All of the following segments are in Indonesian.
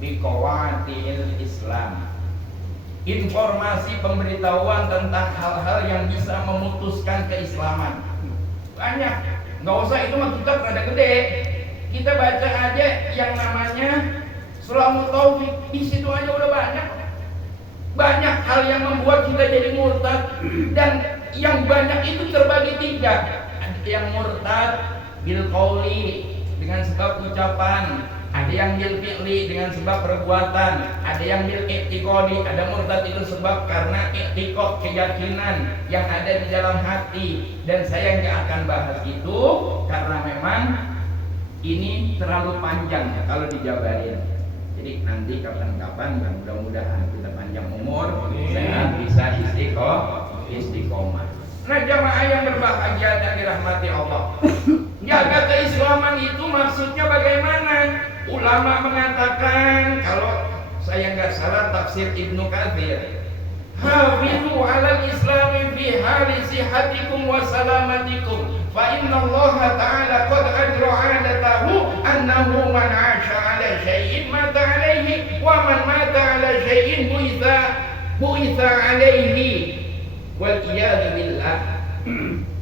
biqawatil Islam. Informasi pemberitahuan tentang hal-hal yang bisa memutuskan keislaman. Banyak, nggak usah itu mah kitab rada gede. Kita baca aja yang namanya Sulamut Tauhid, di situ aja udah banyak. Banyak hal yang membuat kita jadi murtad, dan yang banyak itu terbagi tiga. Ada yang murtad bil qauli dengan sebab ucapan, ada yang bil fi'li dengan sebab perbuatan, ada yang bil i'tiqadi, ada murtad itu sebab karena i'tiqad, keyakinan yang ada di dalam hati. Dan saya nggak akan bahas itu karena memang ini terlalu panjang kalau dijabarin. Jadi nanti kapan-kapan mudah-mudahan kita panjang umur, sehat, bisa istiqomah. Nah, jamaah yang berbahagia dan dirahmati Allah, jaga keislaman itu maksudnya bagaimana? Ulama mengatakan, kalau saya nggak salah tafsir Ibnu Katsir, hafizu 'alal islami fi hali sihhatikum wa salamatikum fa inna Allah ta'ala qad ajra 'adatahu annahu man 'asha 'ala syai'in mata 'alaihi wa man mata 'ala syai'in bu'itha 'alaihi wal iyad billah.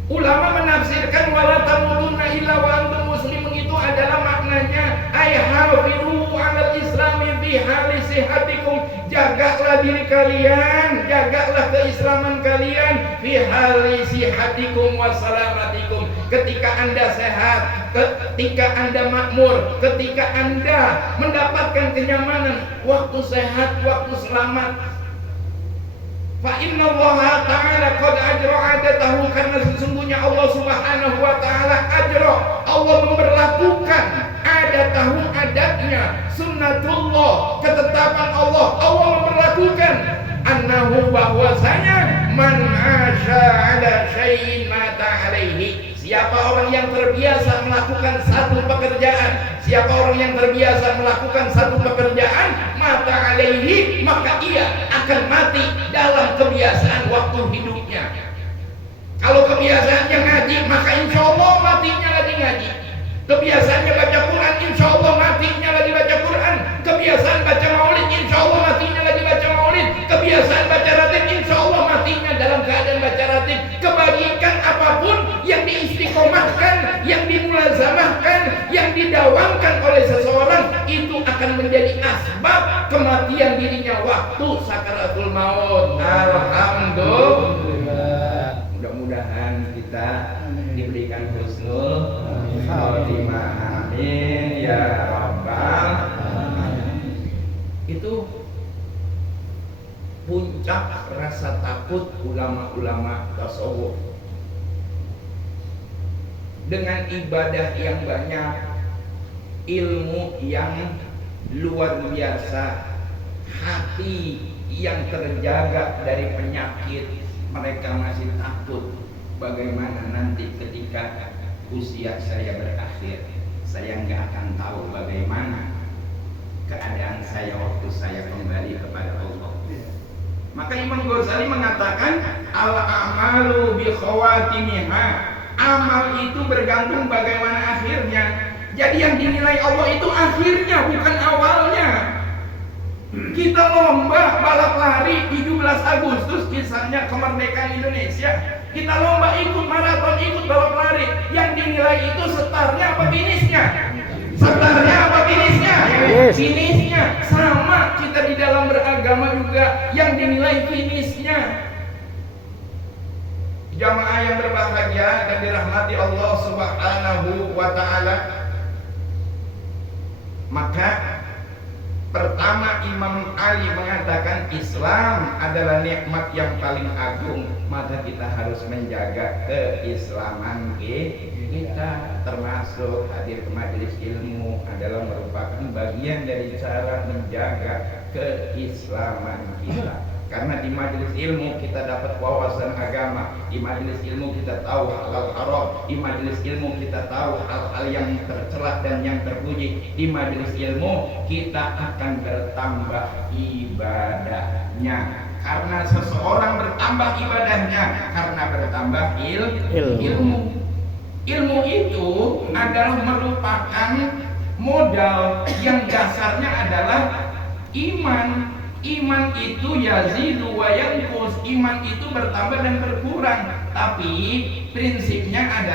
Ulama menafsirkan wala tamutunna illa wa antum muslimun itu adalah maknanya ay hafizu 'alal islami fi hali sihhatikum, jagalah diri kalian, jagalah keislaman kalian fi hali sihhatikum wa salamatikum, ketika Anda sehat, ketika Anda makmur, ketika Anda mendapatkan kenyamanan, waktu sehat, waktu selamat. Fa inna Allah ta'ala qad ajra 'adatahu, karena sesungguhnya Allah Subhanahu wa ta'ala ajra, Allah memberlakukan adatahu, adatnya, sunnatullah, ketetapan Allah, Allah memberlakukan annahu, bahwasanya man 'asha 'ala syai'in mata 'alaihi, siapa orang yang terbiasa melakukan satu pekerjaan, siapa orang yang terbiasa melakukan satu pekerjaan, mata 'alaihi, maka ia akan mati dalam kebiasaan waktu hidupnya. Kalau kebiasaannya ngaji, maka insya Allah matinya lagi ngaji. Kebiasaannya baca Quran, insya Allah matinya lagi baca Quran. Kebiasaan baca maulid, insya Allah matinya lagi baca maulid. Kebiasaan baca ratib, insya Allah matinya dalam keadaan baca ratib. Kebajikan apapun yang diistiqomahkan, yang dimulazamahkan, yang didawamkan oleh seseorang, itu akan menjadi asbab kematian dirinya waktu sakaratul maut. Alhamdulillah. Mudah-mudahan kita diberikan husnul khotimah. Amin ya rabbal alamin. Itu puncak rasa takut ulama-ulama tasawuf. Dengan ibadah yang banyak, ilmu yang luar biasa, hati yang terjaga dari penyakit, mereka masih takut bagaimana nanti ketika usia saya berakhir, saya nggak akan tahu bagaimana keadaan saya waktu saya kembali kepada Allah. Maka Imam Ghazali mengatakan al-amalu bi khawatimiha, amal itu bergantung bagaimana akhirnya. Jadi yang dinilai Allah itu akhirnya, bukan awalnya. Kita lomba balap lari 17 Agustus misalnya kemerdekaan Indonesia, kita lomba ikut maraton, ikut balap lari, yang dinilai itu startnya apa finishnya? Startnya apa finishnya? Finishnya. Sama kita di dalam beragama juga, yang dinilai finishnya. Jamaah yang berbahagia dan dirahmati Allah Subhanahu wa ta'ala, maka pertama Imam Ali mengatakan Islam adalah nikmat yang paling agung, maka kita harus menjaga keislaman kita, termasuk hadir ke majelis ilmu adalah merupakan bagian dari cara menjaga keislaman kita. Karena di majelis ilmu kita dapat wawasan agama, di majelis ilmu kita tahu halal haram, di majelis ilmu kita tahu hal-hal yang tercela dan yang terpuji, di majelis ilmu kita akan bertambah ibadahnya. Karena seseorang bertambah ibadahnya karena bertambah ilmu. Ilmu itu adalah merupakan modal yang dasarnya adalah iman. Iman itu yazidu wa yanqus, iman itu bertambah dan berkurang, tapi prinsipnya adalah